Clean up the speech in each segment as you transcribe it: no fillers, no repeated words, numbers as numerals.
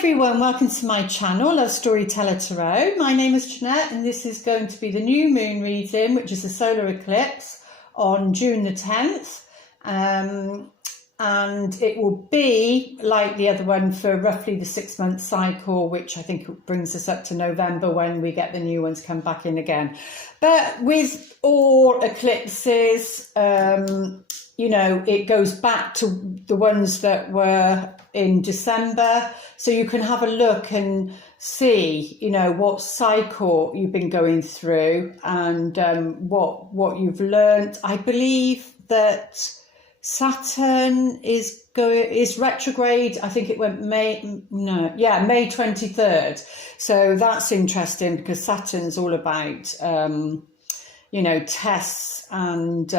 everyone, welcome to my channel, Love Storyteller Tarot. My name is Jeanette and this is going to be the new moon reading, which is a solar eclipse on June the 10th. And it will be like the other one for roughly the 6-month cycle, which I think brings us up to November when we get the new ones come back in again. But with all eclipses, you know, it goes back to the ones that were in December. So you can have a look and see, you know, what cycle you've been going through and what you've learned. I believe that Saturn is retrograde. I think it went May 23rd. So that's interesting because Saturn's all about you know, tests and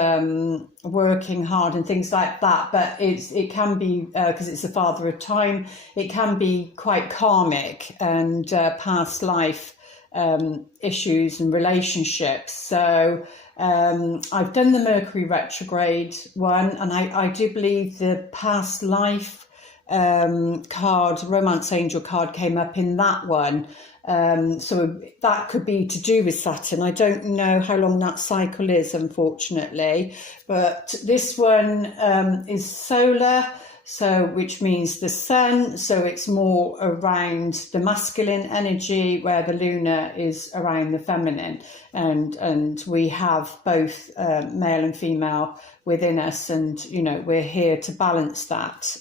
working hard and things like that. But it can be, because it's the father of time, it can be quite karmic and past life issues and relationships. So I've done the Mercury retrograde one, and I do believe the past life card, romance angel card, came up in that one. So that could be to do with Saturn. I don't know how long that cycle is, unfortunately, but this one is solar, so which means the sun, so it's more around the masculine energy, where the lunar is around the feminine, and we have both male and female within us, and you know, we're here to balance that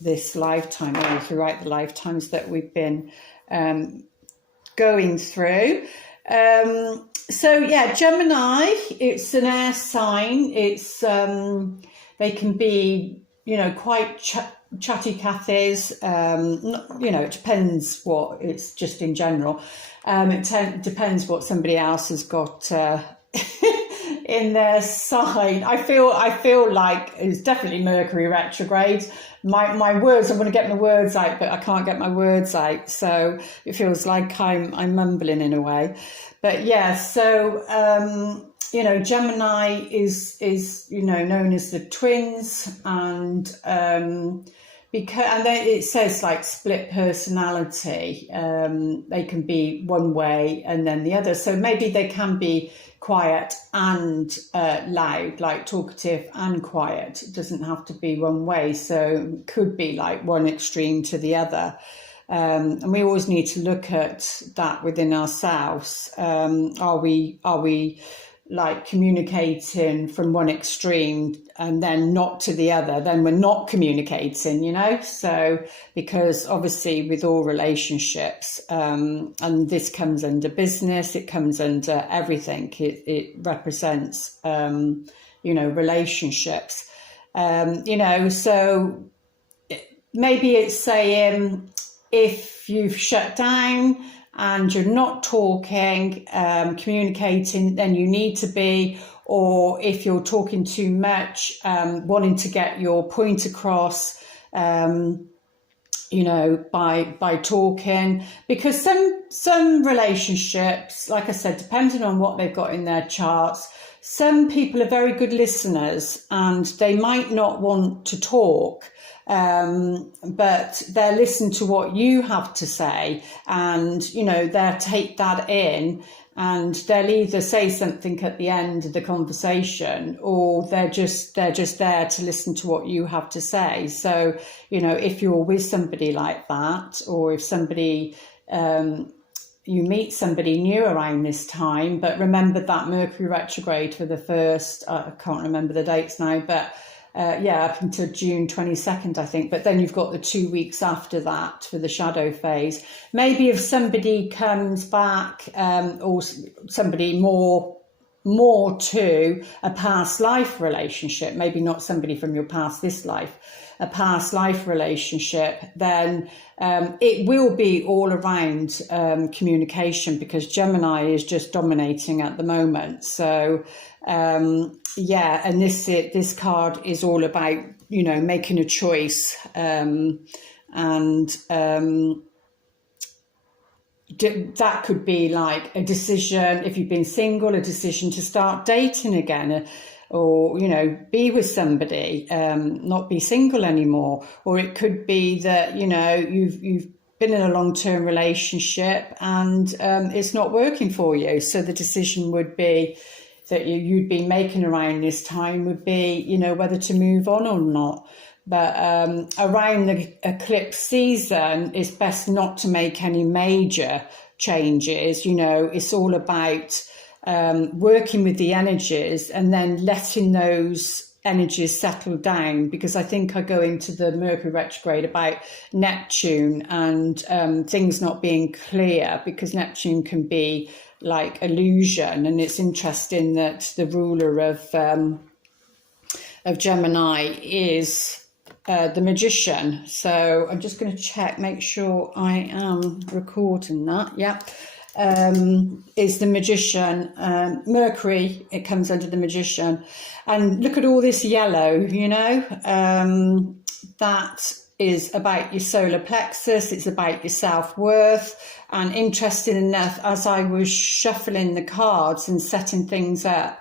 this lifetime, or throughout the lifetimes that we've been going through. So yeah, Gemini, it's an air sign. It's they can be, you know, quite chatty Cathys. You know, it depends what, it's just in general. It depends what somebody else has got in their sign. I feel like it's definitely Mercury retrograde. My words, I want to get my words out, but I can't get my words out. So it feels like I'm mumbling in a way. But yeah, so you know, Gemini is you know, known as the twins, and because it says like split personality. They can be one way and then the other. So maybe they can be quiet and loud, like talkative and quiet. It doesn't have to be one way. So it could be like one extreme to the other. And we always need to look at that within ourselves. Are we like communicating from one extreme and then not to the other? Then we're not communicating, you know. So because obviously with all relationships, and this comes under business, it comes under everything, it represents you know, relationships, you know. So maybe it's saying, if you've shut down and you're not talking, communicating, then you need to be, or if you're talking too much, wanting to get your point across, you know, by talking, because some relationships, like I said, depending on what they've got in their charts, some people are very good listeners and they might not want to talk, but they'll listen to what you have to say, and you know, they'll take that in, and they'll either say something at the end of the conversation, or they're just there to listen to what you have to say. So you know, if you're with somebody like that, or if somebody you meet somebody new around this time, but remember that Mercury retrograde for the first, I can't remember the dates now, but yeah, up until June 22nd, I think. But then you've got the 2 weeks after that for the shadow phase. Maybe if somebody comes back, or somebody more to a past life relationship, maybe not somebody from your past this life, a past life relationship, then it will be all around communication, because Gemini is just dominating at the moment. So yeah, and this card is all about, you know, making a choice, and that could be like a decision, if you've been single, a decision to start dating again, or, you know, be with somebody, not be single anymore. Or it could be that, you know, you've been in a long-term relationship and it's not working for you. So the decision would be that you'd be making around this time would be, you know, whether to move on or not. But around the eclipse season, it's best not to make any major changes. You know, it's all about working with the energies and then letting those energies settle down, because I think I go into the Mercury retrograde about Neptune and things not being clear, because Neptune can be like illusion. And it's interesting that the ruler of Gemini is the magician. So I'm just going to check, make sure I am recording that. Yeah. Is the magician. Mercury, it comes under the magician. And look at all this yellow, you know, that is about your solar plexus, it's about your self-worth. And interesting enough, as I was shuffling the cards and setting things up,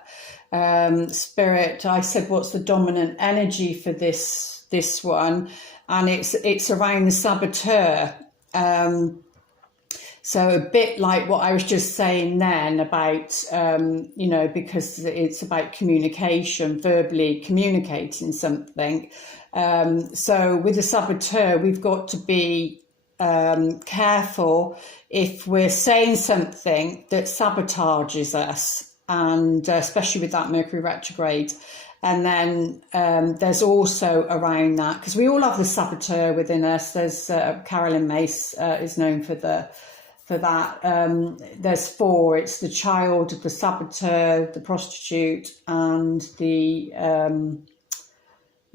Spirit, I said, what's the dominant energy for this one? And it's around the saboteur. So a bit like what I was just saying then about, you know, because it's about communication, verbally communicating something. So with the saboteur, we've got to be careful if we're saying something that sabotages us, and especially with that Mercury retrograde. And then there's also around that, because we all have the saboteur within us. There's Carolyn Mace is known for that. There's 4. It's the child, the saboteur, the prostitute, and the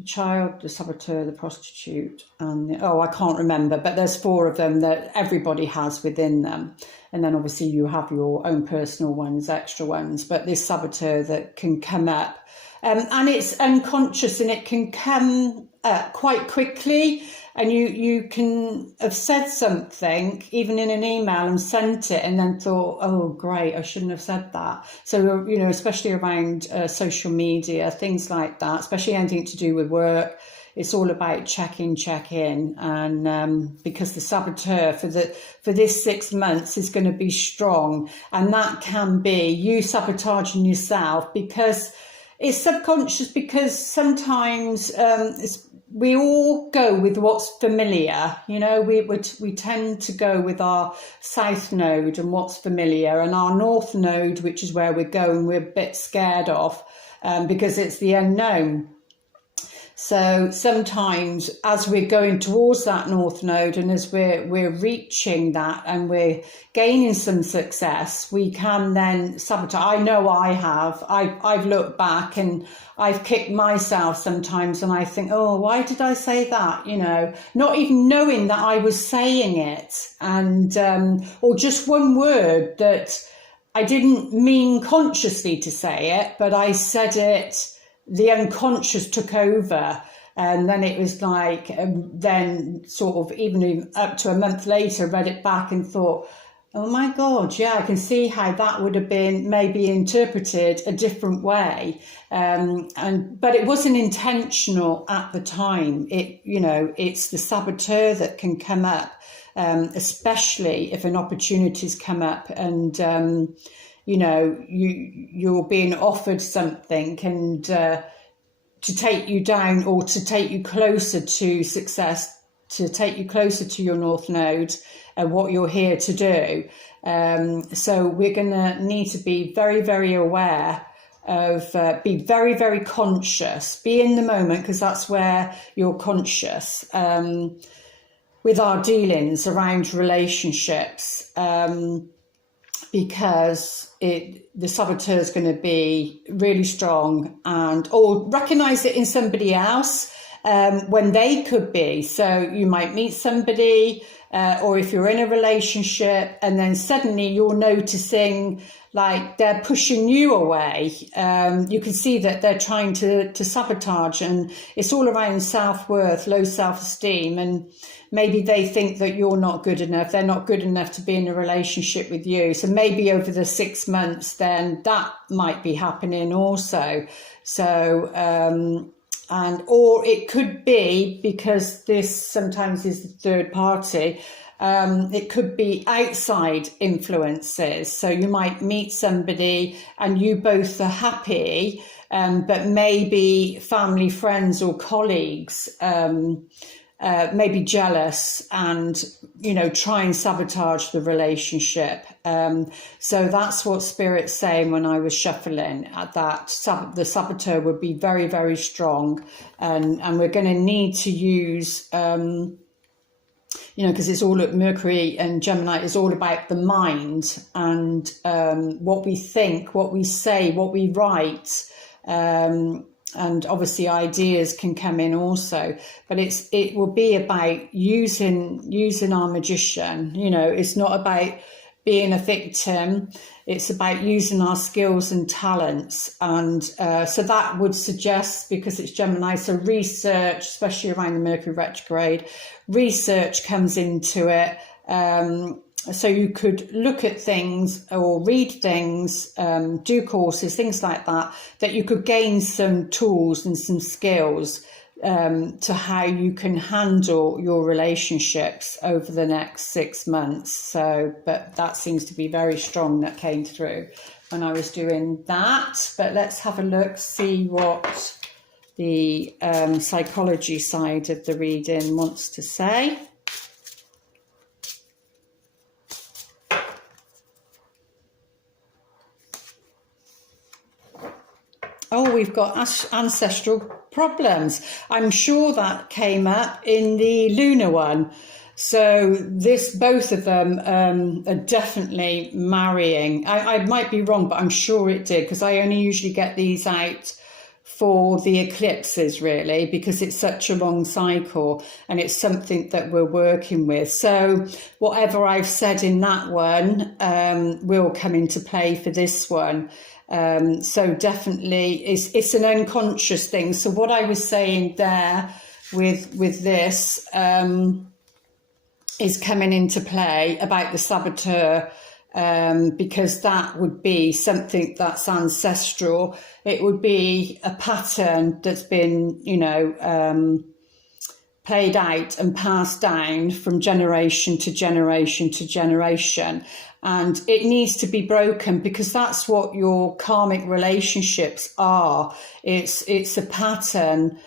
child, the saboteur, the prostitute, and I can't remember, but there's 4 of them that everybody has within them. And then obviously you have your own personal ones, extra ones, but this saboteur that can come up, and it's unconscious, and it can come up quite quickly. And you can have said something, even in an email, and sent it and then thought, oh, great, I shouldn't have said that. So, you know, especially around social media, things like that, especially anything to do with work, it's all about check in. And because the saboteur for this 6 months is going to be strong. And that can be you sabotaging yourself, because it's subconscious, because sometimes we all go with what's familiar. You know, we tend to go with our south node and what's familiar, and our north node, which is where we're going, we're a bit scared of, because it's the unknown. So sometimes as we're going towards that north node, and as we're reaching that and we're gaining some success, we can then sabotage. I know I have. I've looked back and I've kicked myself sometimes, and I think, oh, why did I say that? You know, not even knowing that I was saying it, and or just one word that I didn't mean consciously to say it, but I said it. The unconscious took over, and then it was like, then sort of even up to a month later, read it back and thought, oh my God, yeah, I can see how that would have been maybe interpreted a different way. But it wasn't intentional at the time. It's the saboteur that can come up, especially if an opportunity's come up and, you're being offered something and to take you down, or to take you closer to success, to take you closer to your north node and what you're here to do. So we're going to need to be very, very aware of, be very, very conscious, be in the moment, because that's where you're conscious with our dealings around relationships. Because the saboteur is going to be really strong, or recognise it in somebody else, when they could be. So you might meet somebody, or if you're in a relationship and then suddenly you're noticing like they're pushing you away, you can see that they're trying to sabotage, and it's all around self-worth, low self-esteem, and maybe they think that you're not good enough. They're not good enough to be in a relationship with you. So maybe over the 6 months, then that might be happening also. So, or it could be, because this sometimes is the third party, it could be outside influences. So you might meet somebody and you both are happy, but maybe family, friends or colleagues may be jealous and, try and sabotage the relationship. So that's what Spirit's saying when I was shuffling, that the saboteur would be very, very strong. And we're going to need to use, because it's all at Mercury and Gemini is all about the mind and what we think, what we say, what we write. And obviously ideas can come in also, but it will be about using our magician. It's not about being a victim. It's about using our skills and talents. And so that would suggest, because it's Gemini, so research, especially around the Mercury retrograde, research comes into it. So you could look at things or read things, do courses, things like that you could gain some tools and some skills to how you can handle your relationships over the next 6 months. So, but that seems to be very strong, that came through when I was doing that. But let's have a look, see what the psychology side of the reading wants to say. Oh, we've got ancestral problems. I'm sure that came up in the lunar one. So both of them are definitely marrying. I might be wrong, but I'm sure it did, because I only usually get these out for the eclipses, really, because it's such a long cycle and it's something that we're working with. So whatever I've said in that one will come into play for this one. So definitely it's an unconscious thing. So what I was saying there with this is coming into play about the saboteur, because that would be something that's ancestral. It would be a pattern that's been, played out and passed down from generation to generation to generation. And it needs to be broken, because that's what your karmic relationships are. It's a pattern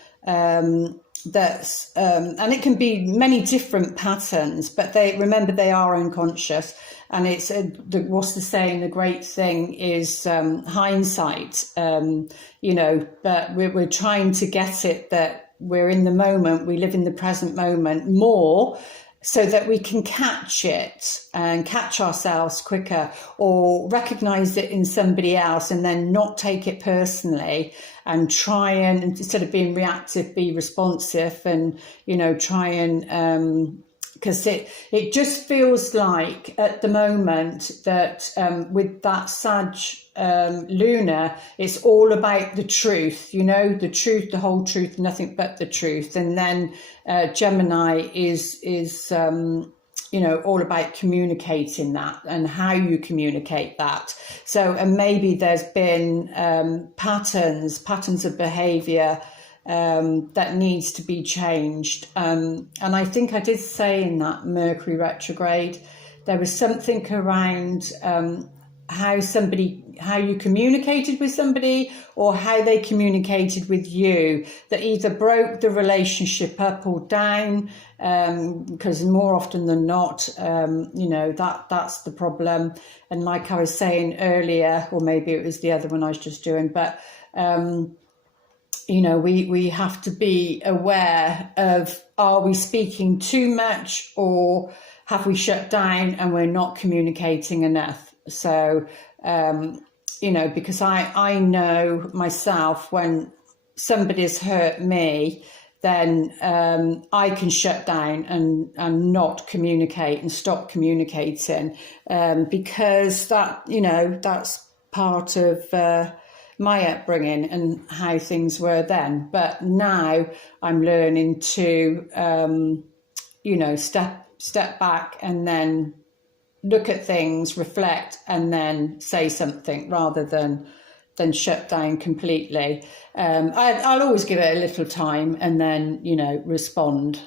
that's and it can be many different patterns, but they are unconscious. And it's what's the saying? The great thing is hindsight. But we're trying to get it that we're in the moment. We live in the present moment more, so that we can catch it and catch ourselves quicker, or recognize it in somebody else and then not take it personally, and try and, instead of being reactive, be responsive, and, try and, because it just feels like at the moment that with that Sag lunar, it's all about the truth, the truth, the whole truth, nothing but the truth. And then Gemini is all about communicating that and how you communicate that. So, and maybe there's been patterns of behavior that needs to be changed. And I think I did say in that Mercury retrograde, there was something around how you communicated with somebody, or how they communicated with you, that either broke the relationship up or down, because more often than not, that's the problem. And like I was saying earlier, or maybe it was the other one I was just doing, but we have to be aware of, are we speaking too much, or have we shut down and we're not communicating enough? So, because I know myself, when somebody's hurt me, then I can shut down and not communicate and stop communicating, because that, you know, that's part of my upbringing and how things were then. But now I'm learning to, you know, step back and then look at things, reflect, and then say something rather than shut down completely. I'll always give it a little time and then, you know, respond,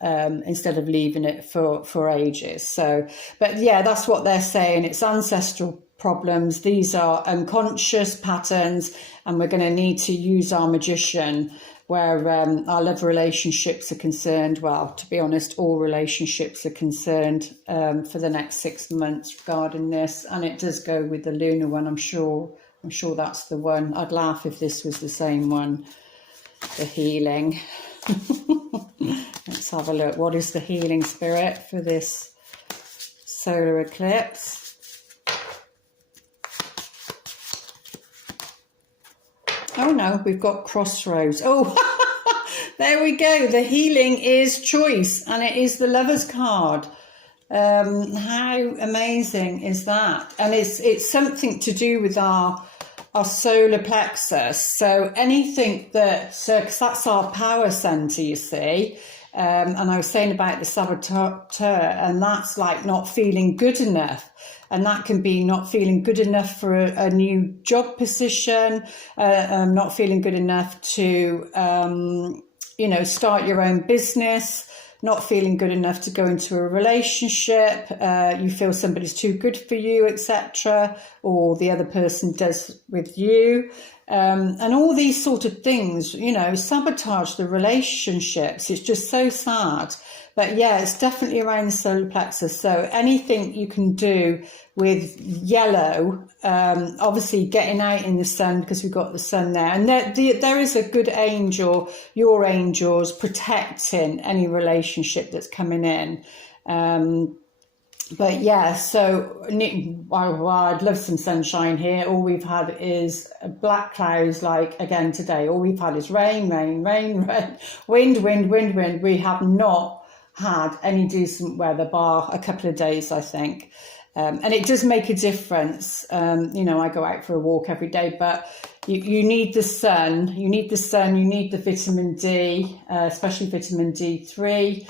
instead of leaving it for ages. So, but yeah, that's what they're saying. It's ancestral problems. These are unconscious patterns, and we're going to need to use our magician where our love relationships are concerned. Well, to be honest, all relationships are concerned for the next 6 months regarding this. And it does go with the lunar one, I'm sure that's the one. I'd laugh if this was the same one, the healing. Let's have a look. What is the healing spirit for this solar eclipse? Oh no, we've got crossroads. Oh, there we go. The healing is choice, and it is the Lover's card. How amazing is that? And it's something to do with our solar plexus. So anything that, because that's our power center, you see. And I was saying about the saboteur, and that's like not feeling good enough. And that can be not feeling good enough for a new job position, not feeling good enough to, you know, start your own business, not feeling good enough to go into a relationship, you feel somebody's too good for you, etc., or the other person does with you. And all these sort of things, you know, sabotage the relationships. It's just so sad. But yeah, it's definitely around the solar plexus. So anything you can do with yellow, obviously getting out in the sun, because we've got the sun there. And there is a good angel, your angels, protecting any relationship that's coming in. But yeah, so I'd love some sunshine here. All we've had is black clouds, like again today. All we've had is rain, rain, rain, rain, wind, wind, wind, wind. We have not had any decent weather, bar a couple of days, I think. And it does make a difference. You know, I go out for a walk every day, but you need the sun. You need the sun. You need the vitamin D, especially vitamin D3.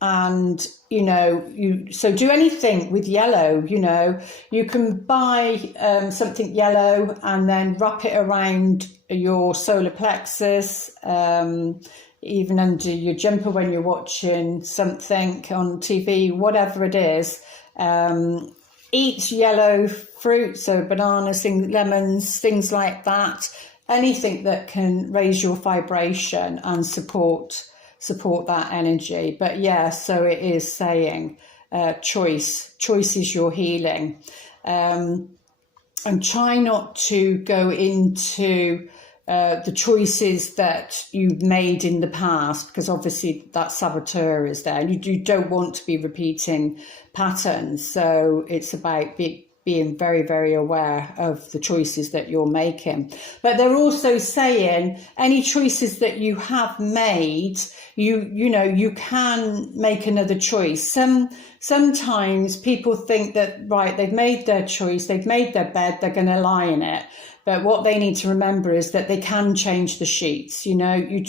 And, you know, so do anything with yellow. You know, you can buy something yellow and then wrap it around your solar plexus, even under your jumper when you're watching something on TV, whatever it is. Eat yellow fruit, so bananas, lemons, things like that. Anything that can raise your vibration and support that energy. But yeah, so it is saying choice is your healing. And try not to go into the choices that you've made in the past, because obviously that saboteur is there, and you don't want to be repeating patterns. So it's about being very, very aware of the choices that you're making. But they're also saying any choices that you have made, you know, you can make another choice. Sometimes people think that, right, they've made their choice, they've made their bed, they're going to lie in it. But what they need to remember is that they can change the sheets. You know, you've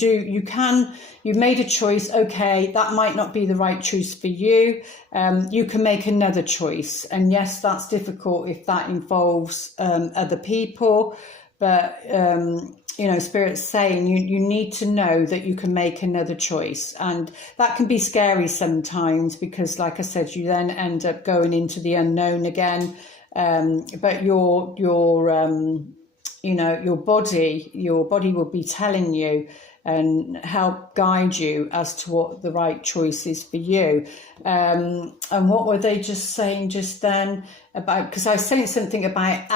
made a choice. Okay, that might not be the right choice for you. You can make another choice. And yes, that's difficult if that involves other people. But, you know, Spirit's saying you need to know that you can make another choice. And that can be scary sometimes because, like I said, you then end up going into the unknown again. But you know, your body will be telling you and help guide you as to what the right choice is for you. And what were they just saying just then about, because I was saying something about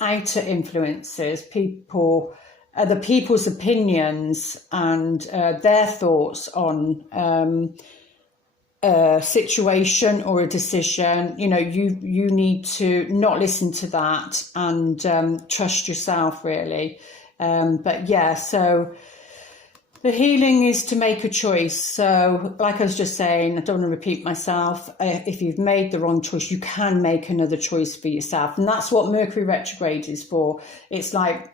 outer influences, other people's opinions and their thoughts on a situation or a decision. You know, you need to not listen to that and trust yourself, really. But yeah, so The healing is to make a choice. So like I was just saying, I don't want to repeat myself. If you've made the wrong choice, you can make another choice for yourself. And that's what Mercury retrograde is for. It's like,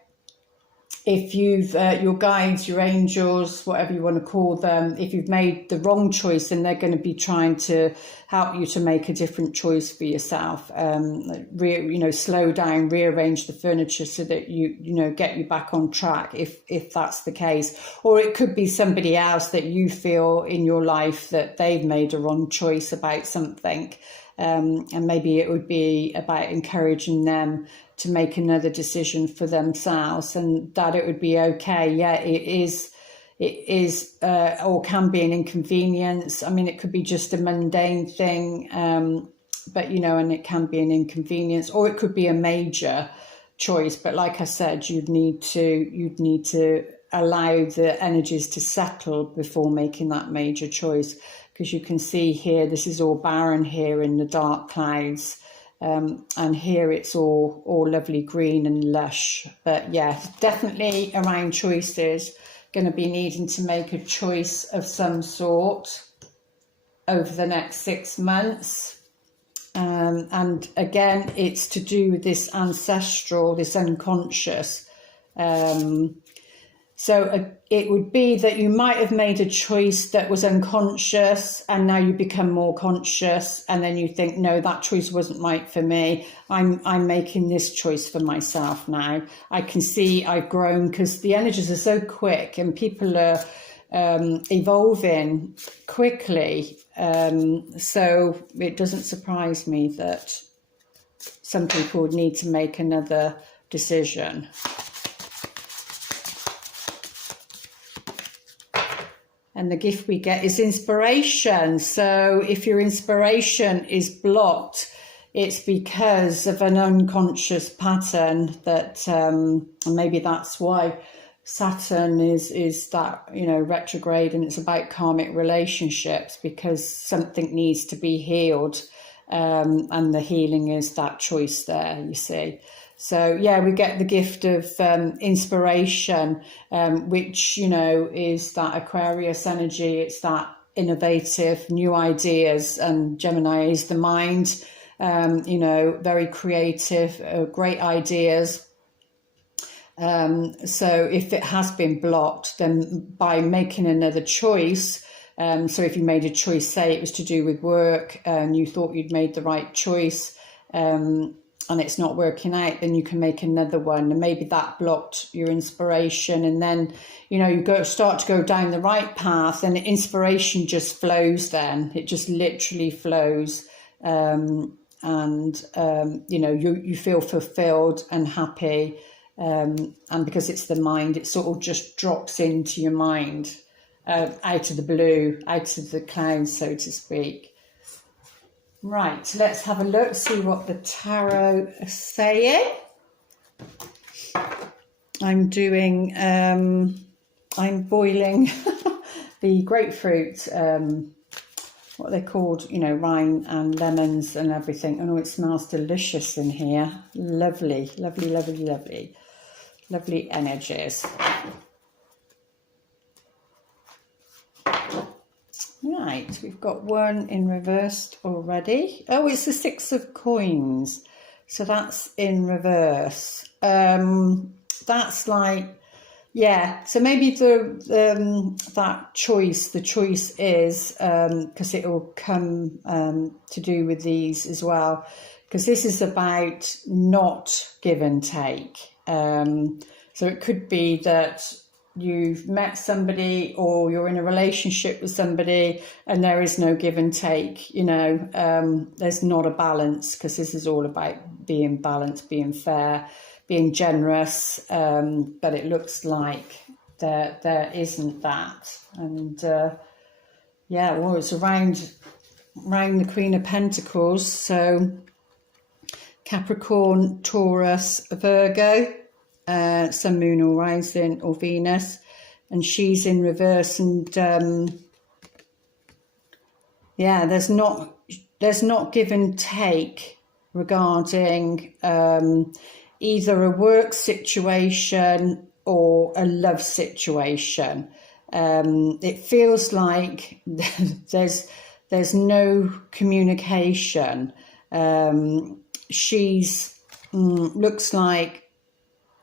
if you've, your guides, your angels, whatever you want to call them, if you've made the wrong choice, then they're going to be trying to help you to make a different choice for yourself. Slow down, rearrange the furniture so that get you back on track if that's the case. Or it could be somebody else that you feel in your life that they've made a wrong choice about something. And maybe it would be about encouraging them to make another decision for themselves, and that it would be okay. Yeah, it is, or can be an inconvenience. I mean, it could be just a mundane thing, but and it can be an inconvenience, or it could be a major choice. But like I said, you'd need to allow the energies to settle before making that major choice, because you can see here, this is all barren here in the dark clouds. And here it's all lovely green and lush. But yeah, definitely around choices, going to be needing to make a choice of some sort over the next 6 months. And again, it's to do with this ancestral, this unconscious. So it would be that you might have made a choice that was unconscious, and now you become more conscious, and then you think, no, that choice wasn't right for me. I'm making this choice for myself now. I can see I've grown, because the energies are so quick and people are evolving quickly. So it doesn't surprise me that some people would need to make another decision. And the gift we get is inspiration. So if your inspiration is blocked, it's because of an unconscious pattern that, and maybe that's why Saturn is that, retrograde, and it's about karmic relationships, because something needs to be healed. And the healing is that choice there, you see. So yeah, we get the gift of inspiration, which, is that Aquarius energy. It's that innovative, new ideas, and Gemini is the mind, very creative, great ideas. So if it has been blocked, then by making another choice, so if you made a choice, say it was to do with work, and you thought you'd made the right choice, and it's not working out, then you can make another one, and maybe that blocked your inspiration, and then you start to go down the right path, and inspiration just flows. Then it just literally flows, and you feel fulfilled and happy, and because it's the mind, it sort of just drops into your mind, out of the blue, out of the clouds, so to speak. Right, let's have a look, see what the tarot is saying. I'm boiling the grapefruit, what are they called, wine and lemons and everything. Oh, it smells delicious in here. Lovely, lovely, lovely, lovely. Lovely energies. Right, we've got one in reversed already. Oh, it's the 6 of coins. So that's in reverse. That's like, yeah. So maybe that choice, the choice is, because it will come to do with these as well, because this is about not give and take. So it could be that you've met somebody, or you're in a relationship with somebody, and there is no give and take. There's not a balance, because this is all about being balanced, being fair, being generous. But it looks like there isn't that. And it's around the Queen of Pentacles. So Capricorn, Taurus, Virgo. Sun, Moon, or Rising, or Venus, and she's in reverse. And there's not give and take regarding either a work situation or a love situation. It feels like there's no communication. She's looks like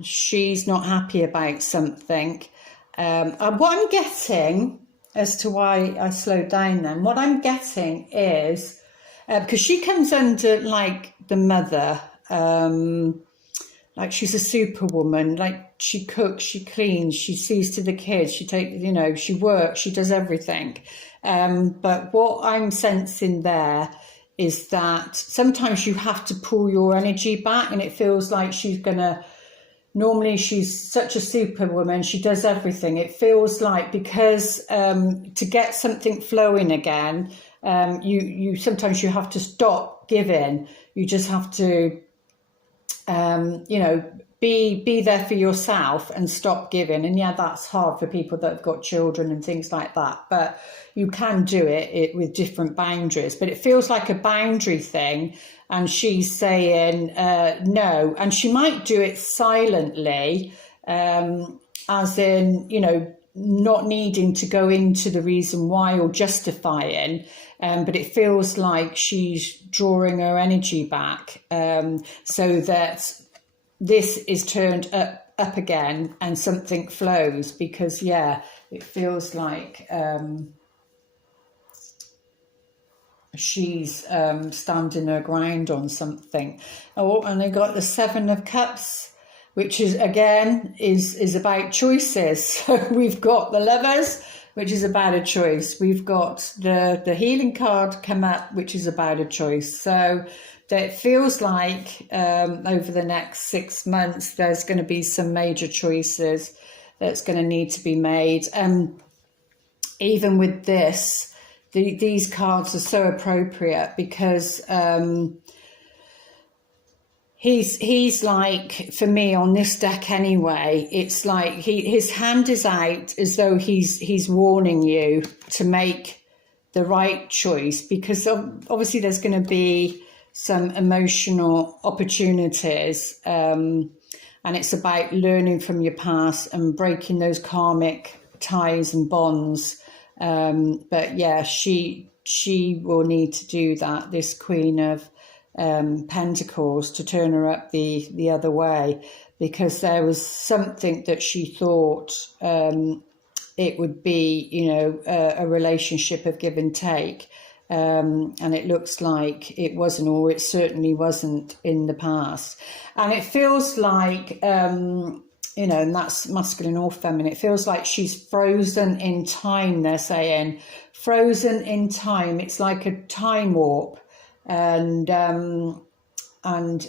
she's not happy about something. What I'm getting, as to why I slowed down then, what I'm getting is, because she comes under like the mother, like she's a superwoman, like she cooks, she cleans, she sees to the kids, she she works, she does everything. But what I'm sensing there is that sometimes you have to pull your energy back, and it feels like normally she's such a superwoman, she does everything. It feels like because to get something flowing again, you sometimes you have to stop giving. You just have to be there for yourself and stop giving. And yeah, that's hard for people that have got children and things like that, but you can do it with different boundaries. But it feels like a boundary thing, and she's saying no, and she might do it silently, as in not needing to go into the reason why or justifying, but it feels like she's drawing her energy back, so that this is turned up again and something flows, because yeah, it feels like she's standing her ground on something. Oh, and I got the Seven of Cups, which is again is about choices. So we've got the Lovers, which is about a choice. We've got the Healing card come up, which is about a choice. So that it feels like over the next 6 months there's going to be some major choices that's going to need to be made. Even with this, these cards are so appropriate, because he's like, for me on this deck anyway, it's like his hand is out as though he's warning you to make the right choice, because obviously there's going to be some emotional opportunities, and it's about learning from your past and breaking those karmic ties and bonds. But yeah, she will need to do that, this Queen of Pentacles, to turn her up the other way, because there was something that she thought it would be, a relationship of give and take, and it looks like it wasn't, or it certainly wasn't in the past. And it feels like and that's masculine or feminine. It feels like she's frozen in time. They're saying frozen in time. It's like a time warp, and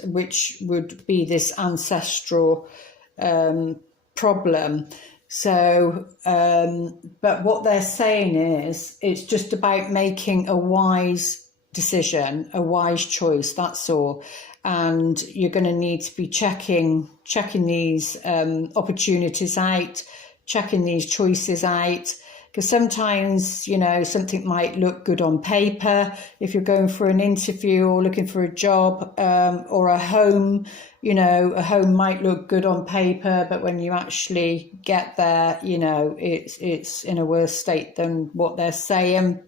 which would be this ancestral problem. So, but what they're saying is it's just about making a wise decision, a wise choice. That's all. And you're going to need to be checking these opportunities out, checking these choices out, because sometimes, something might look good on paper if you're going for an interview or looking for a job, or a home. A home might look good on paper, but when you actually get there, it's in a worse state than what they're saying.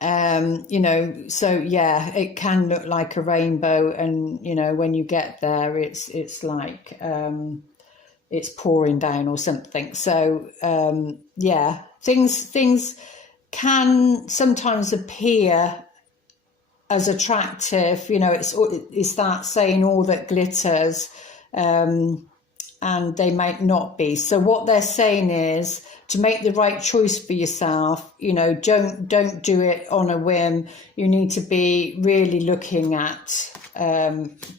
So yeah, it can look like a rainbow, and when you get there, it's like it's pouring down or something. So yeah, things can sometimes appear as attractive. It's that saying, all that glitters, and they might not be. So what they're saying is to make the right choice for yourself. Don't do it on a whim. You need to be really looking at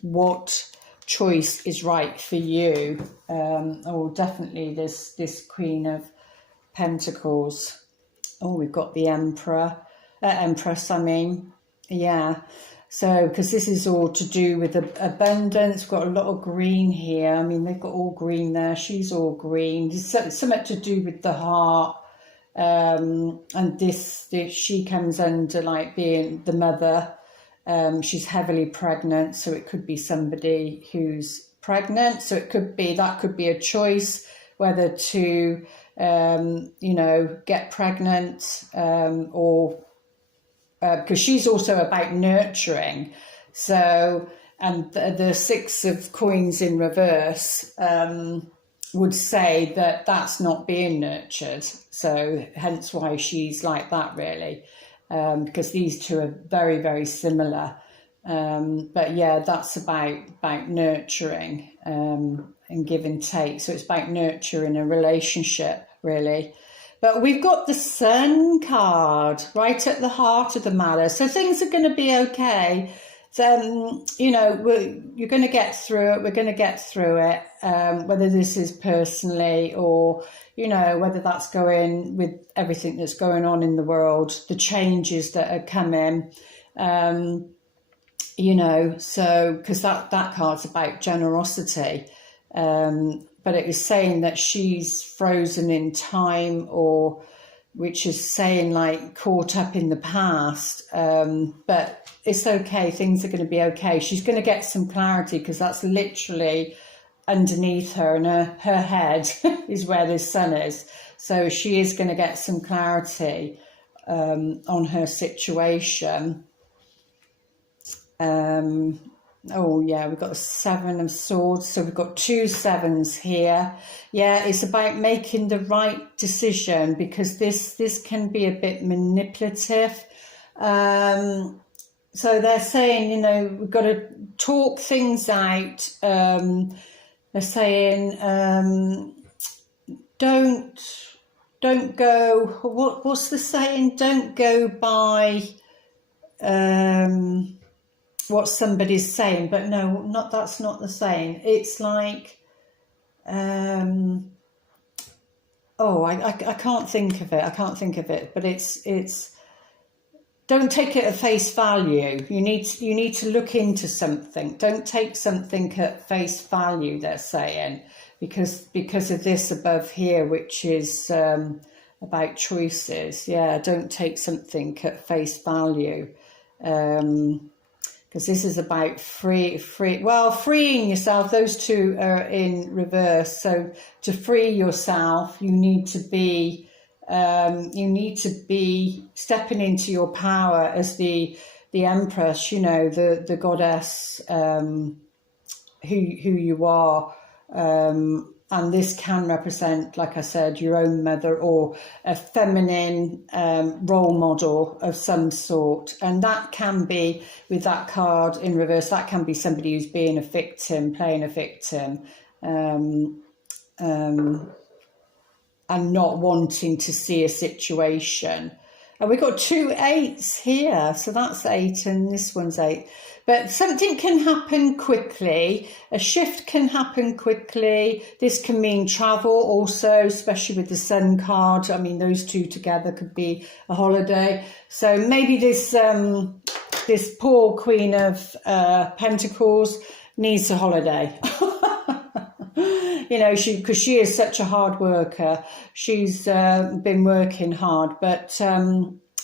what choice is right for you. Definitely this Queen of Pentacles. We've got the Empress, yeah. So, because this is all to do with abundance. We've got a lot of green here. They've got all green there. She's all green. It's something to do with the heart. And this she comes under like being the mother. She's heavily pregnant, so it could be somebody who's pregnant. So that could be a choice whether to you know, get pregnant, or because she's also about nurturing. So, and the Six of Coins in reverse would say that that's not being nurtured. So hence why she's like that, really, because these two are very, very similar. But yeah, that's about nurturing and give and take. So it's about nurturing a relationship, really. But we've got the Sun card right at the heart of the matter. So things are going to be okay. You know, you're going to get through it. We're going to get through it, whether this is personally or, you know, whether that's going with everything that's going on in the world, the changes that are coming, you know, so because that card's about generosity. But it was saying that she's frozen in time, or which is saying like caught up in the past. But it's okay. Things are going to be okay. She's going to get some clarity, because that's literally underneath her, and her head is where the sun is. So she is going to get some clarity on her situation. Oh yeah, we've got the Seven of Swords, so we've got 2 sevens here. Yeah, it's about making the right decision, because this can be a bit manipulative. So they're saying, you know, we've got to talk things out. They're saying don't go, what's the saying, don't go by what somebody's saying. But no, that's not the saying. It's like I can't think of it, but it's don't take it at face value. You need to look into something. Don't take something at face value, they're saying, because of this above here, which is about choices. Yeah, don't take something at face value. Because this is about freeing yourself. Those two are in reverse. So to free yourself, you need to be stepping into your power as the Empress, you know, the goddess, who you are. And this can represent, like I said, your own mother, or a feminine role model of some sort. And that can be, with that card in reverse, that can be somebody who's being a victim, playing a victim, and not wanting to see a situation. And we've got 2 8s here, so that's 8 and this one's 8. But something can happen quickly, a shift can happen quickly. This can mean travel also, especially with the Sun card. I mean, those two together could be a holiday. So maybe this poor Queen of Pentacles needs a holiday. You know, because she is such a hard worker. She's been working hard, but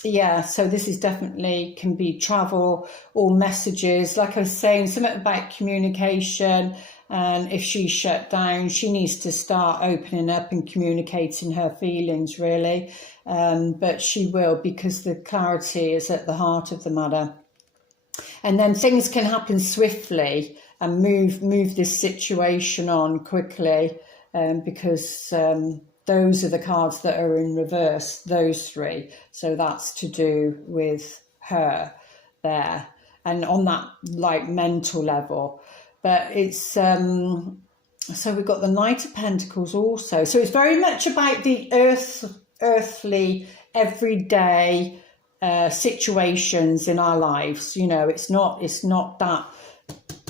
yeah, so this is definitely can be travel or messages. Like I was saying, something about communication. And if she's shut down, she needs to start opening up and communicating her feelings, really. But she will, because the clarity is at the heart of the matter. And then things can happen swiftly and move this situation on quickly, because those are the cards that are in reverse, those 3. So that's to do with her there, and on that like mental level. But it's so we've got the Knight of Pentacles also. So it's very much about the earthly, everyday situations in our lives. You know, it's not that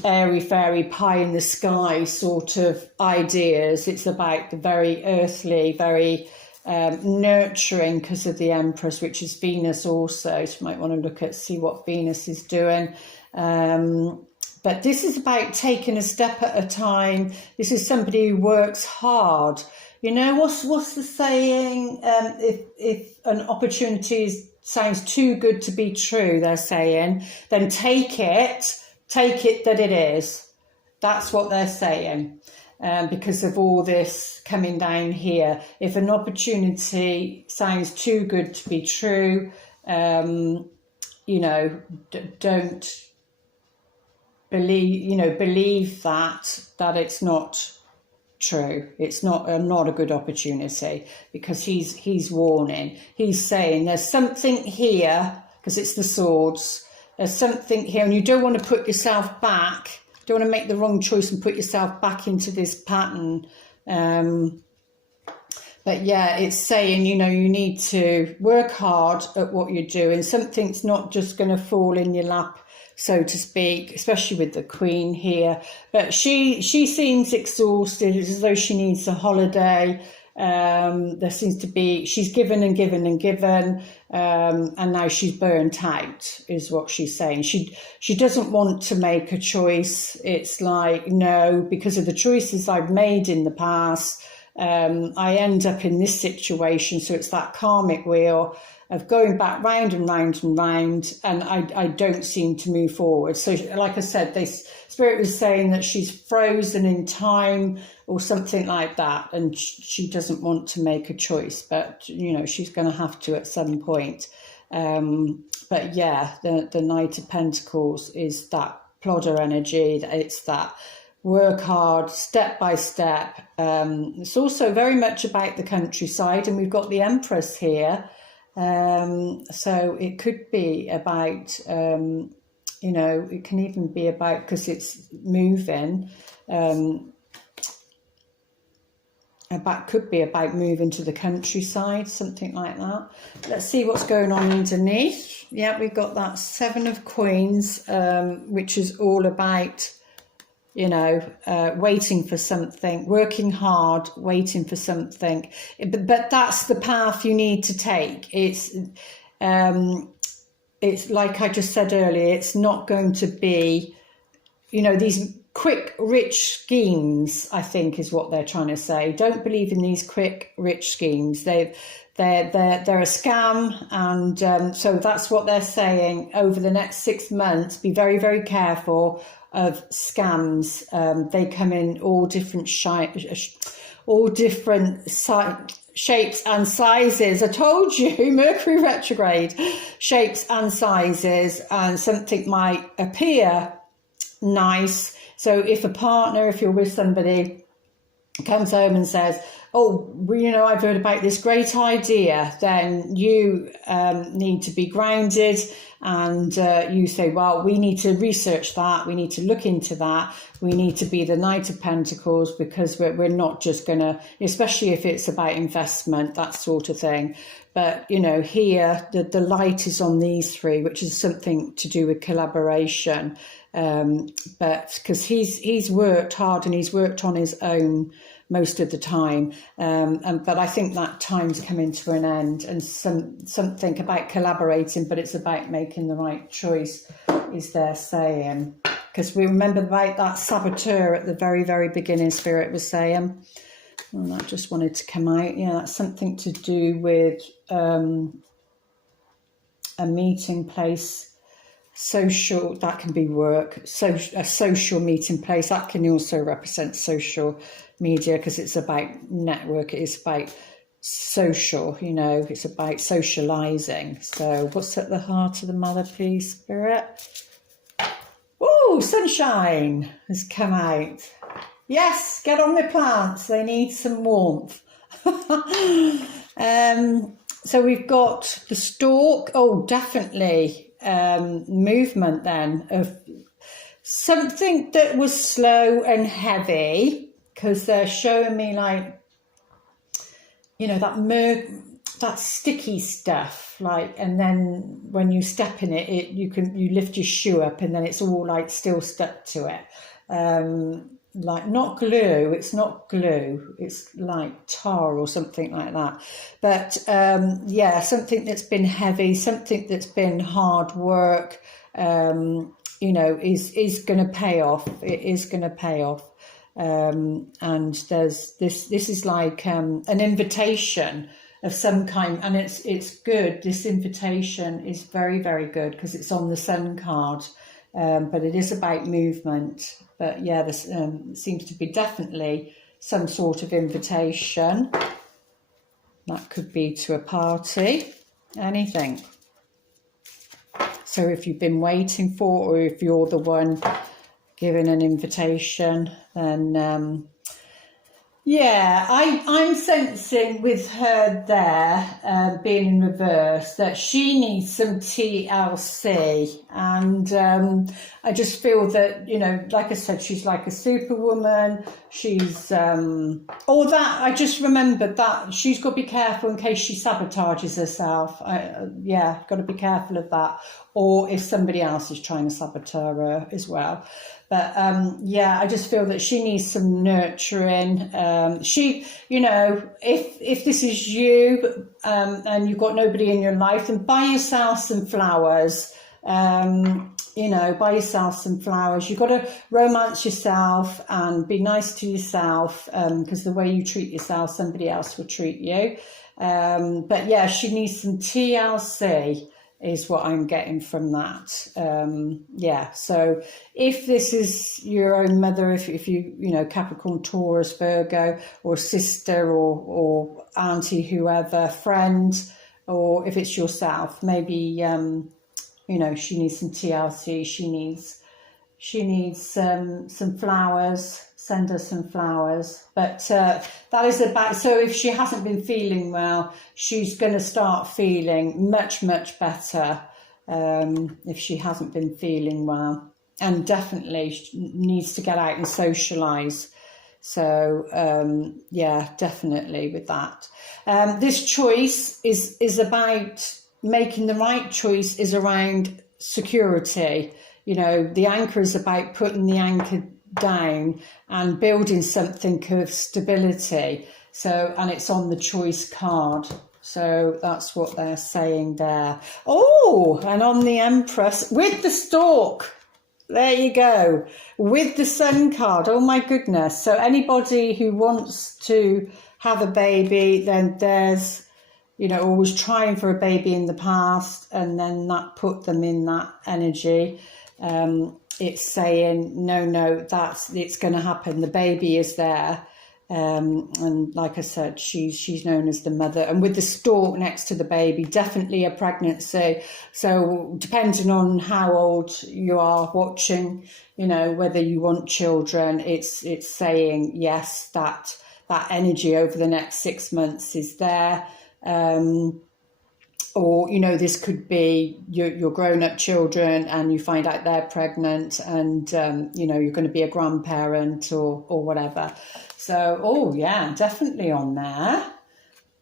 airy fairy pie in the sky sort of ideas. It's about the very earthly, very nurturing, because of the Empress, which is Venus also. So you might want to look at, see what Venus is doing. But this is about taking a step at a time. This is somebody who works hard. You know, what's the saying? If an opportunity sounds too good to be true, they're saying, then take it that it is. That's what they're saying. because of all this coming down here. If an opportunity sounds too good to be true, you know, don't believe that it's not true. It's not a good opportunity, because he's warning. He's saying there's something here, because it's the swords. There's something here, and you don't want to put yourself back. Don't want to make the wrong choice and put yourself back into this pattern. But yeah, it's saying, you know, you need to work hard at what you're doing. Something's not just going to fall in your lap, so to speak, especially with the Queen here. But she seems exhausted, as though she needs a holiday. There seems to be, she's given and given and given, and now she's burnt out, is what she's saying. She doesn't want to make a choice. It's like, no, because of the choices I've made in the past, I end up in this situation. So it's that karmic wheel of going back round and round and round, and I don't seem to move forward. So like I said, this Spirit was saying that she's frozen in time or something like that, and she doesn't want to make a choice, but you know, she's going to have to at some point. But yeah, the Knight of Pentacles is that plodder energy. It's that work hard, step by step. It's also very much about the countryside, and we've got the Empress here. So it could be about, you know, it can even be about, because it's moving, could be about moving to the countryside, something like that. Let's see what's going on underneath. Yeah, we've got that Seven of Coins, which is all about, you know, waiting for something, working hard, waiting for something. But that's the path you need to take. It's like I just said earlier, it's not going to be, you know, these quick, rich schemes, I think is what they're trying to say. Don't believe in these quick, rich schemes. They're a scam, and so that's what they're saying. Over the next 6 months, be very, very careful of scams. They come in all different shapes and sizes. I told you, Mercury retrograde, shapes and sizes, and something might appear nice. So if a partner, if you're with somebody, comes home and says, oh, well, you know, I've heard about this great idea, then you need to be grounded, and you say, well, we need to research that, we need to look into that, we need to be the Knight of Pentacles, because we're not just going to, especially if it's about investment, that sort of thing. But, you know, here, the light is on these three, which is something to do with collaboration. But because he's worked hard and he's worked on his own most of the time, but I think that time's coming to an end, and something about collaborating, but it's about making the right choice, is they're saying. Because we remember about that saboteur at the very, very beginning, Spirit was saying. Well, that just wanted to come out. Yeah, that's something to do with a meeting place. Social, that can be work. So a social meeting place, that can also represent social media, because it's about network, it's about social, you know, it's about socializing. So what's at the heart of the Mother, please, Spirit? Oh, sunshine has come out. Yes, get on the plants, they need some warmth. So we've got the stork. Oh, definitely movement then, of something that was slow and heavy, because they're showing me, like, you know, that sticky stuff, like, and then when you step in it, you lift your shoe up and then it's all like still stuck to it. Like, not glue, it's not glue, it's like tar or something like that. But yeah, something that's been heavy, something that's been hard work, you know, is going to pay off. It is going to pay off. And there's this is like an invitation of some kind, and it's good. This invitation is very, very good, because it's on the Sun card. but it is about movement. But yeah, there seems to be definitely some sort of invitation. That could be to a party, anything. So if you've been waiting for, or if you're the one giving an invitation, then yeah, I'm sensing with her there, being in reverse, that she needs some TLC. And I just feel that, you know, like I said, she's like a superwoman. She's, all that, I just remembered that she's got to be careful in case she sabotages herself. Yeah, got to be careful of that. Or if somebody else is trying to sabotage her as well. But yeah, I just feel that she needs some nurturing. She, you know, if this is you and you've got nobody in your life, then buy yourself some flowers. You know, buy yourself some flowers. You've got to romance yourself and be nice to yourself, because the way you treat yourself, somebody else will treat you. But yeah, she needs some TLC. Is what I'm getting from that. Yeah, so if this is your own mother, if you know, Capricorn, Taurus, Virgo, or sister, or auntie, whoever, friend, or if it's yourself, maybe, you know, she needs some TLC, she needs some flowers. Send her some flowers. But that is about, so if she hasn't been feeling well, she's going to start feeling much, much better if she hasn't been feeling well. And definitely needs to get out and socialise. So, yeah, definitely with that. This choice is about making the right choice, is around security. You know, the anchor is about putting the anchor down and building something of stability. So, and it's on the choice card. So that's what they're saying there. Oh, and on the Empress with the stork. There you go. With the Sun card. Oh my goodness. So anybody who wants to have a baby, then there's, you know, always trying for a baby in the past, and then that put them in that energy. It's saying, no, it's going to happen. The baby is there. And like I said, she's known as the mother. And with the stork next to the baby, definitely a pregnancy. So depending on how old you are watching, you know, whether you want children, it's saying, yes, that energy over the next 6 months is there. Or, you know, this could be your grown-up children and you find out they're pregnant and, you know, you're going to be a grandparent or whatever. So, oh, yeah, definitely on there.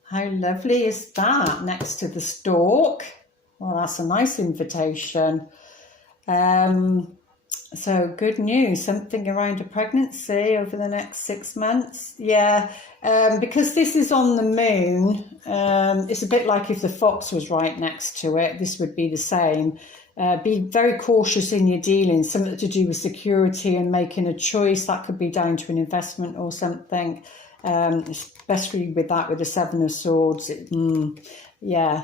How lovely is that next to the stork? Well, that's a nice invitation. So good news, something around a pregnancy over the next 6 months. Yeah, because this is on the moon, it's a bit like if the fox was right next to it, this would be the same. Be very cautious in your dealings, something to do with security and making a choice. That could be down to an investment or something, especially with that, with the Seven of Swords. Yeah,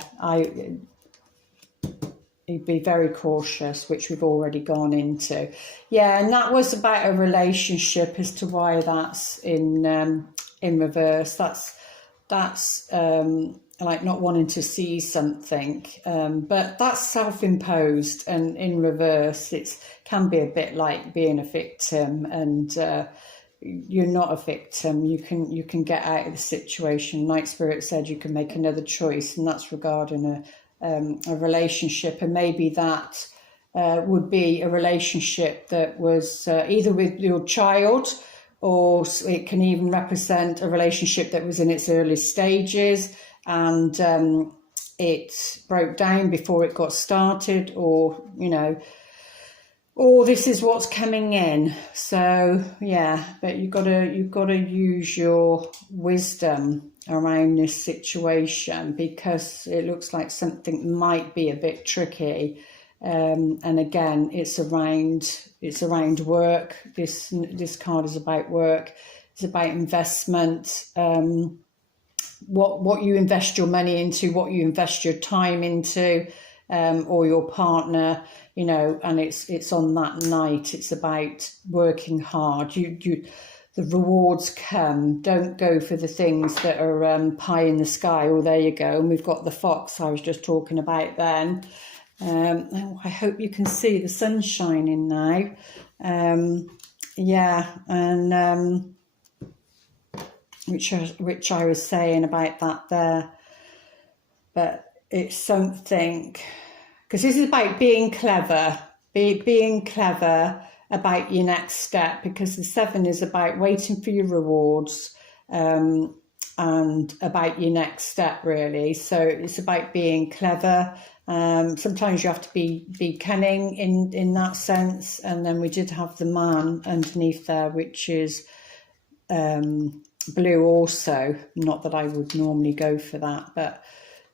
you'd be very cautious, which we've already gone into. Yeah, and that was about a relationship as to why that's in reverse. That's like not wanting to see something, but that's self-imposed, and in reverse, it can be a bit like being a victim, and you're not a victim. You can get out of the situation. Night Spirit said you can make another choice, and that's regarding a relationship, and maybe that would be a relationship that was either with your child, or it can even represent a relationship that was in its early stages and it broke down before it got started, or, you know, or this is what's coming in. So yeah, but you've got to use your wisdom around this situation, because it looks like something might be a bit tricky. And again, it's around work. This card is about work. It's about investment. What you invest your money into, what you invest your time into. or your partner, you know, and it's on that night. It's about working hard. The rewards come. Don't go for the things that are pie in the sky. Oh, there you go. And we've got the fox I was just talking about then. Oh, I hope you can see the sun shining now. Yeah, and which I was saying about that there. But it's something, because this is about being clever, being clever about your next step, because the 7 is about waiting for your rewards, and about your next step, really. So it's about being clever. Sometimes you have to be cunning in that sense. And then we did have the man underneath there, which is blue also. Not that I would normally go for that, but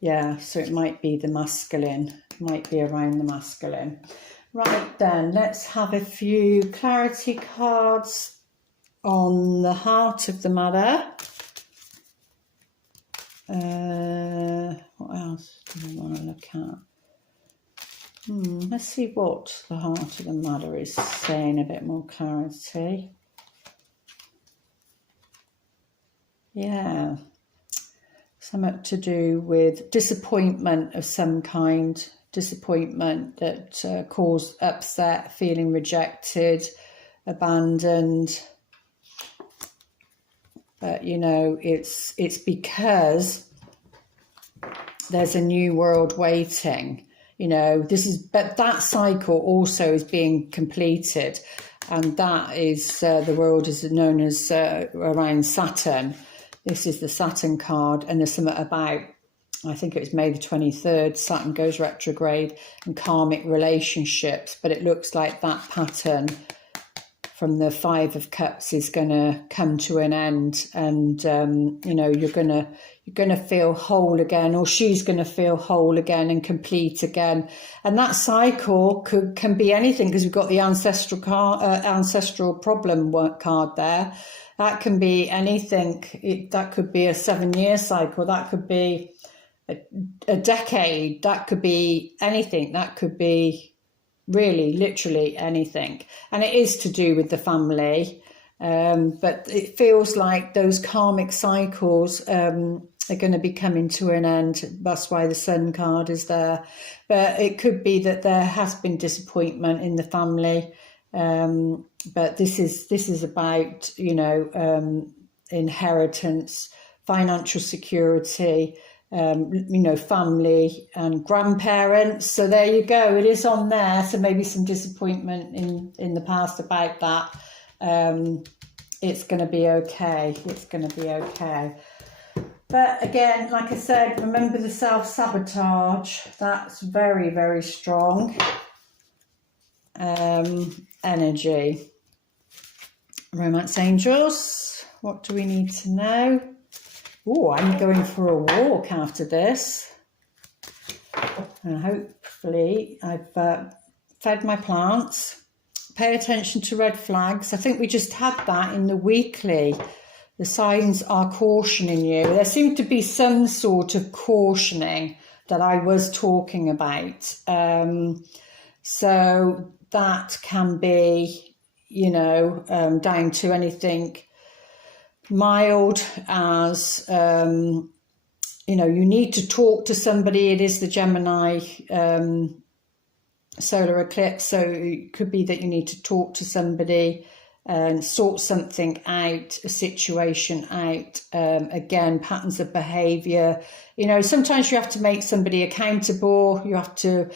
yeah, so it might be the masculine, might be around the masculine. Right then, let's have a few clarity cards on the heart of the matter. What else do we want to look at? Let's see what the heart of the matter is saying, a bit more clarity. Yeah, something to do with disappointment of some kind, disappointment that caused upset, feeling rejected, abandoned. But, you know, it's because there's a new world waiting. You know, but that cycle also is being completed, and that is the world is known as around Saturn. This is the Saturn card, and there's something about, I think it was May the 23rd, Saturn goes retrograde, and karmic relationships. But it looks like that pattern from the 5 of Cups is going to come to an end, and you know, you're gonna feel whole again, or she's going to feel whole again and complete again. And that cycle can be anything, because we've got the ancestral problem card there. That can be anything. That could be a 7-year cycle. That could be a decade. That could be anything. That could be really, literally anything. And it is to do with the family. But it feels like those karmic cycles are going to be coming to an end. That's why the Sun card is there. But it could be that there has been disappointment in the family. But this is about, you know, inheritance, financial security, you know, family and grandparents. So there you go. It is on there. So maybe some disappointment in the past about that. It's going to be okay. It's going to be okay. But again, like I said, remember the self-sabotage. That's very, very strong energy. Romance angels, what do we need to know? Oh, I'm going for a walk after this. And hopefully I've fed my plants. Pay attention to red flags. I think we just had that in the weekly. The signs are cautioning you. There seemed to be some sort of cautioning that I was talking about. So that can be, you know, down to anything mild as, you know, you need to talk to somebody. It is the Gemini solar eclipse, so it could be that you need to talk to somebody and sort something out, a situation out. Again, patterns of behavior. You know, sometimes you have to make somebody accountable. You have to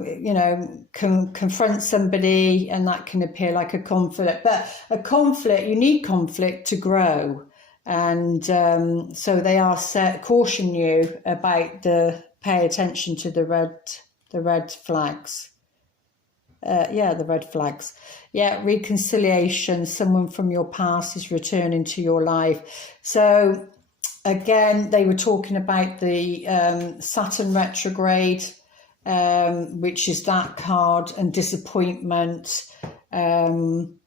you know, confront somebody, and that can appear like a conflict. But a conflict, you need conflict to grow. And so they are caution you about pay attention to the red flags. Yeah, the red flags. Yeah, reconciliation. Someone from your past is returning to your life. So again, they were talking about the Saturn retrograde, which is that card, and disappointment, and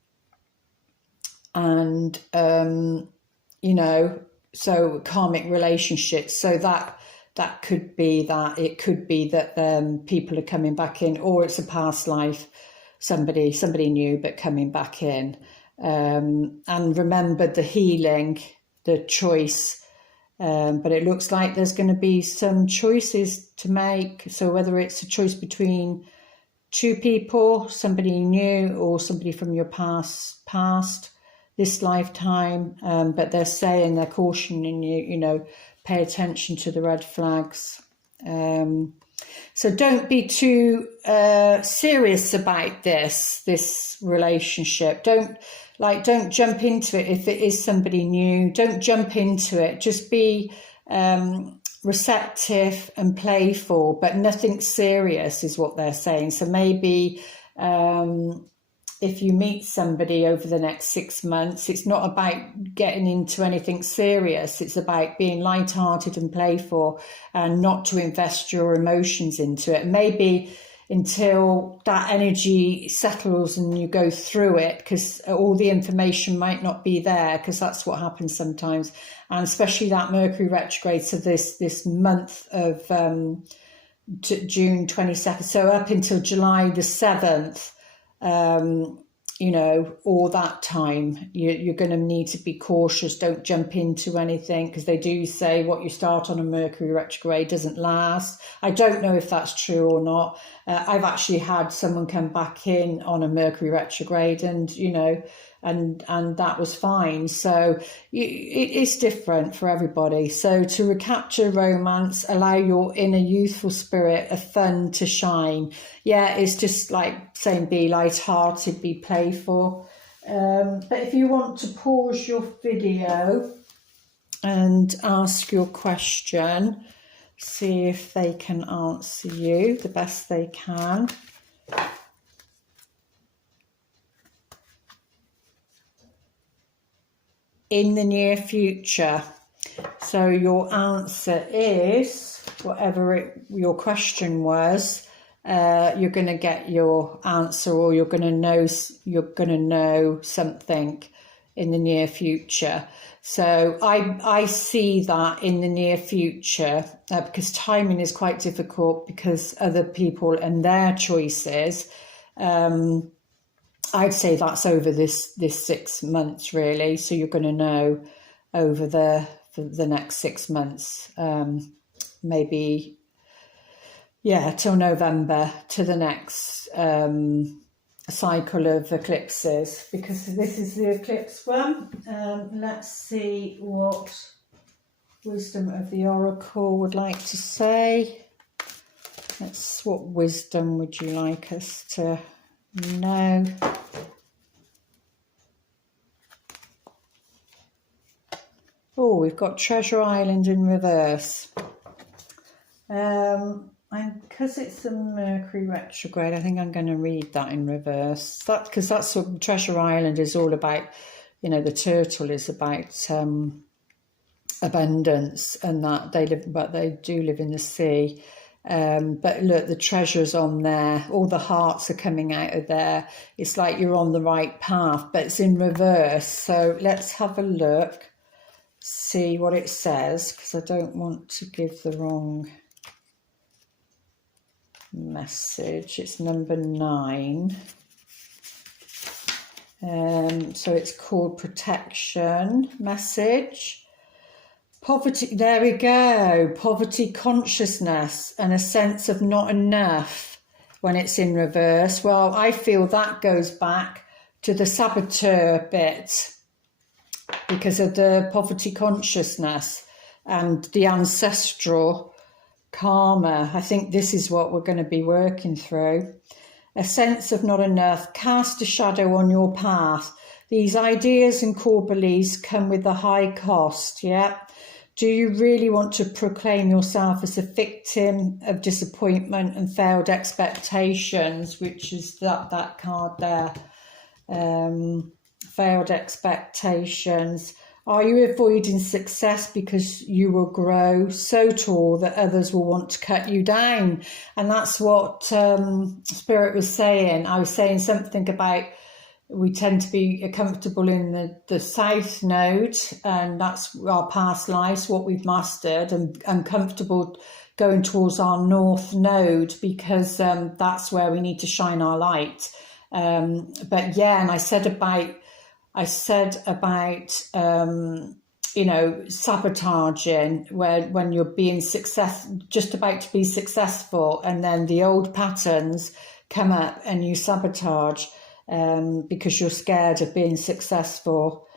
you know, so karmic relationships. So that that could be that. It could be that people are coming back in, or it's a past life, somebody new but coming back in. And remember the healing, the choice. But it looks like there's going to be some choices to make. So whether it's a choice between two people, somebody new or somebody from your past this lifetime, but they're saying, they're cautioning you, you know, pay attention to the red flags. So don't be too serious about this relationship. Don't jump into it if it is somebody new. Don't jump into it. Just be receptive and playful, but nothing serious is what they're saying. So maybe if you meet somebody over the next 6 months, it's not about getting into anything serious. It's about being lighthearted and playful, and not to invest your emotions into it. Maybe until that energy settles and you go through it, because all the information might not be there, because that's what happens sometimes. And especially that Mercury retrograde, so this month of June 22nd, so up until July the 7th, you know, all that time, you're going to need to be cautious. Don't jump into anything, because they do say what you start on a Mercury retrograde doesn't last. I don't know if that's true or not. I've actually had someone come back in on a Mercury retrograde, and you know, and that was fine. So it's different for everybody. So to recapture romance, allow your inner youthful spirit of fun to shine. Yeah, it's just like saying, be light-hearted, be playful. But if you want to pause your video and ask your question, see if they can answer you the best they can. In the near future. So your answer is, whatever your question was, you're going to get your answer, or you're going to know something in the near future. So I see that in the near future, because timing is quite difficult because other people and their choices. I'd say that's over this 6 months, really. So you're going to know over the next 6 months, maybe, yeah, till November, to the next cycle of eclipses, because this is the eclipse one. Let's see what wisdom of the oracle would like to say. What wisdom would you like us to know? Oh, we've got Treasure Island in reverse. And because it's a Mercury retrograde, I think I'm going to read that in reverse. Because that's what Treasure Island is all about. You know, the turtle is about abundance, and that they do live in the sea. But look, the treasure's on there. All the hearts are coming out of there. It's like you're on the right path, but it's in reverse. So let's have a look, see what it says, because I don't want to give the wrong message. It's number 9. So it's called Protection Message. Poverty, there we go. Poverty consciousness and a sense of not enough when it's in reverse. Well, I feel that goes back to the saboteur bit, because of the poverty consciousness and the ancestral karma. I think this is what we're going to be working through. A sense of not enough. Cast a shadow on your path. These ideas and core beliefs come with a high cost, yeah? Do you really want to proclaim yourself as a victim of disappointment and failed expectations, which is that card there? Failed expectations. Are you avoiding success because you will grow so tall that others will want to cut you down? And that's what Spirit was saying. I was saying something about, we tend to be comfortable in the south node, and that's our past lives, what we've mastered, and comfortable going towards our north node, because that's where we need to shine our light. But yeah, and I said about sabotaging, when you're being just about to be successful, and then the old patterns come up and you sabotage because you're scared of being successful.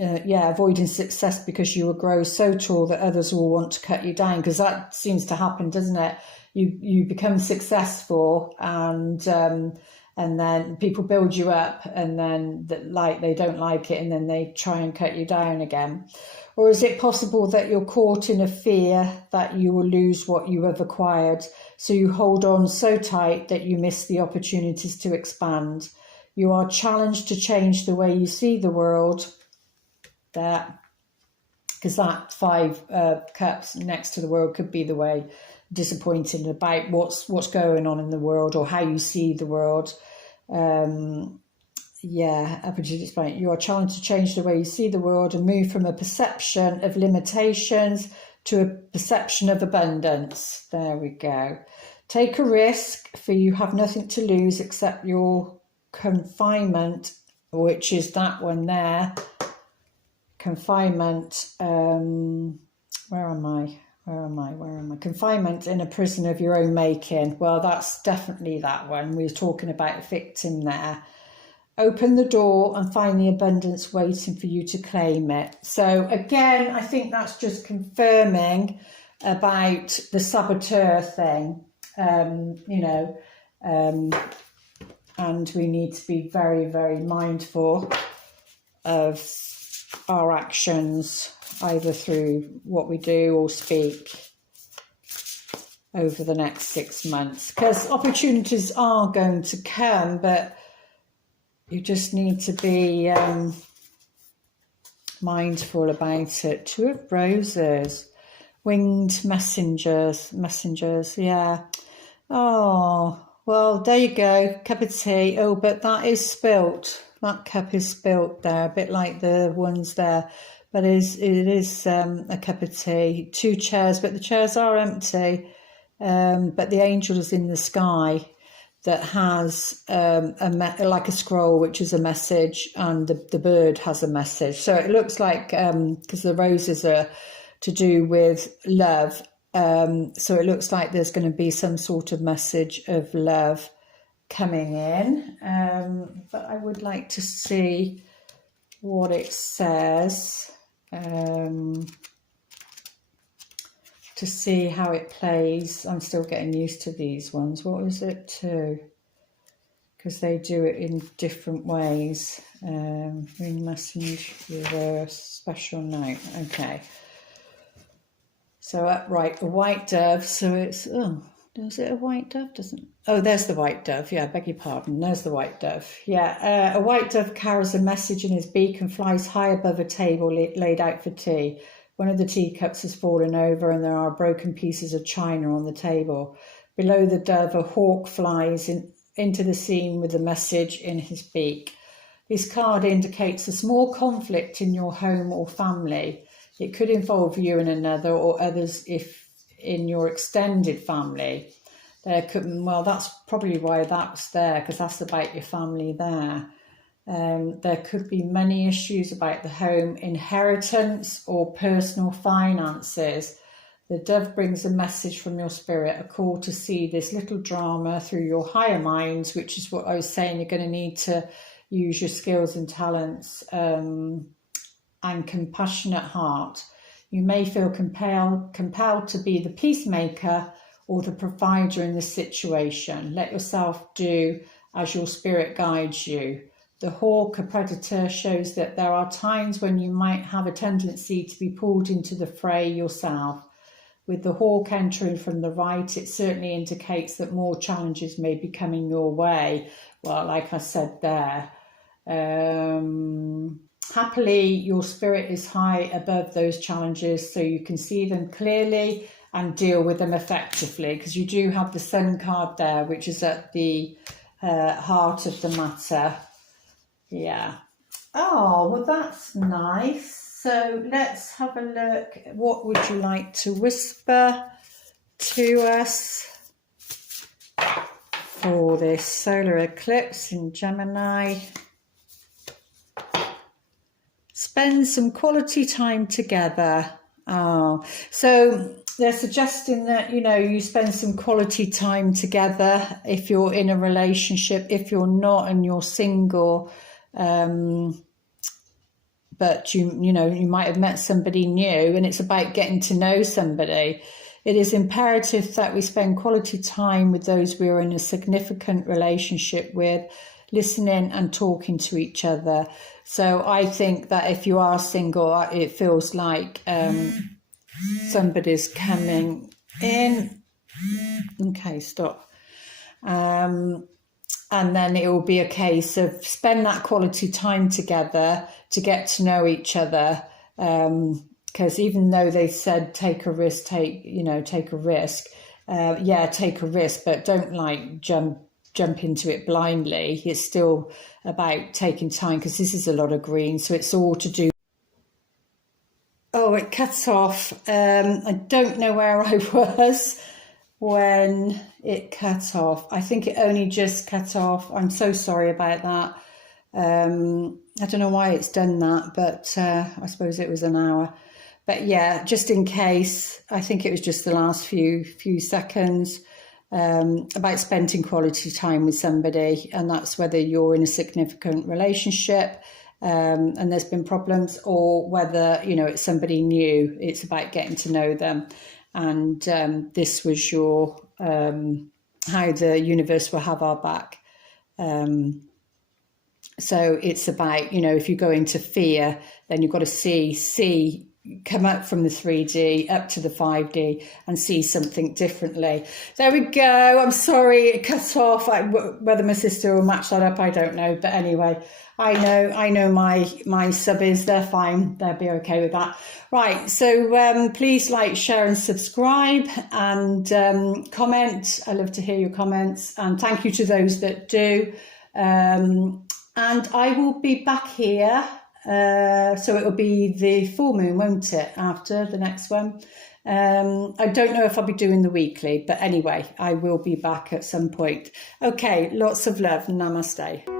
Avoiding success because you will grow so tall that others will want to cut you down, because that seems to happen, doesn't it? You become successful, and then people build you up, and then they don't like it, and then they try and cut you down again. Or is it possible that you're caught in a fear that you will lose what you have acquired, so you hold on so tight that you miss the opportunities to expand? You are challenged to change the way you see the world. Because that 5 cups next to the world could be the way, disappointed about what's going on in the world, or how you see the world. You are challenged to change the way you see the world and move from a perception of limitations to a perception of abundance. There we go. Take a risk, for you have nothing to lose except your confinement, which is that one there. Confinement, where am I? Confinement in a prison of your own making. Well, that's definitely that one. We were talking about a victim there. Open the door and find the abundance waiting for you to claim it. So again, I think that's just confirming about the saboteur thing, and we need to be very, very mindful of our actions, either through what we do or speak, over the next 6 months, because opportunities are going to come, but you just need to be mindful about it. 2 of Roses, winged messengers, yeah. Oh, well, there you go, cup of tea. Oh, but that is spilt. That cup is spilt there, a bit like the ones there. But it is a cup of tea. 2 chairs, but the chairs are empty. But the angel is in the sky that has like a scroll, which is a message, and the bird has a message. So it looks like, because the roses are to do with love, so it looks like there's going to be some sort of message of love coming in, but I would like to see what it says, to see how it plays. I'm still getting used to these ones. What is it too? Because they do it in different ways. Ring message, reverse, special note. Okay. So upright, the white dove. So it's, is it a white dove? Oh, there's the white dove. Yeah, I beg your pardon. There's the white dove. Yeah, a white dove carries a message in his beak and flies high above a table laid out for tea. One of the teacups has fallen over and there are broken pieces of china on the table. Below the dove, a hawk flies into the scene with a message in his beak. This card indicates a small conflict in your home or family. It could involve you and another, or others if in your extended family. That's probably why that's there, because that's about your family there. There could be many issues about the home, inheritance, or personal finances. The dove brings a message from your spirit, a call to see this little drama through your higher minds, which is what I was saying. You're going to need to use your skills and talents, and compassionate heart. You may feel compelled to be the peacemaker or the provider in this situation. Let yourself do as your spirit guides you. The hawk, a predator, shows that there are times when you might have a tendency to be pulled into the fray yourself. With the hawk entering from the right, it certainly indicates that more challenges may be coming your way. Well, like I said there, happily, your spirit is high above those challenges, so you can see them clearly and deal with them effectively, because you do have the Sun card there, which is at the heart of the matter. Yeah. Oh, well, that's nice. So let's have a look. What would you like to whisper to us for this solar eclipse in Gemini? Spend some quality time together. Oh, so they're suggesting that, you know, you spend some quality time together if you're in a relationship. If you're not and you're single, but you know, you might have met somebody new, and it's about getting to know somebody. It is imperative that we spend quality time with those we are in a significant relationship with, listening and talking to each other. So I think that if you are single, it feels like somebody's coming in. Okay, stop. And then it will be a case of spend that quality time together to get to know each other. Because even though they said take a risk, take a risk. Yeah, take a risk, but don't like jump into it blindly. It's still about taking time, because this is a lot of green, so it's all to do. Oh, it cuts off. I don't know where I was when it cut off. I think it only just cut off. I'm so sorry about that. I don't know why it's done that, but I suppose it was an hour. But yeah, just in case, I think it was just the last few seconds. About spending quality time with somebody, and that's whether you're in a significant relationship and there's been problems, or whether, you know, it's somebody new. It's about getting to know them, and this was your how the universe will have our back. So it's about, you know, if you go into fear, then you've got to see come up from the 3D up to the 5D and see something differently. There we go. I'm sorry it cut off. Whether my sister will match that up, I don't know. But anyway, I know my subbies, they're fine. They'll be okay with that. Right. So please like, share and subscribe, and comment. I love to hear your comments, and thank you to those that do. And I will be back here. So it will be the full moon, won't it, after the next one? I don't know if I'll be doing the weekly, but anyway, I will be back at some point. Okay, lots of love. Namaste.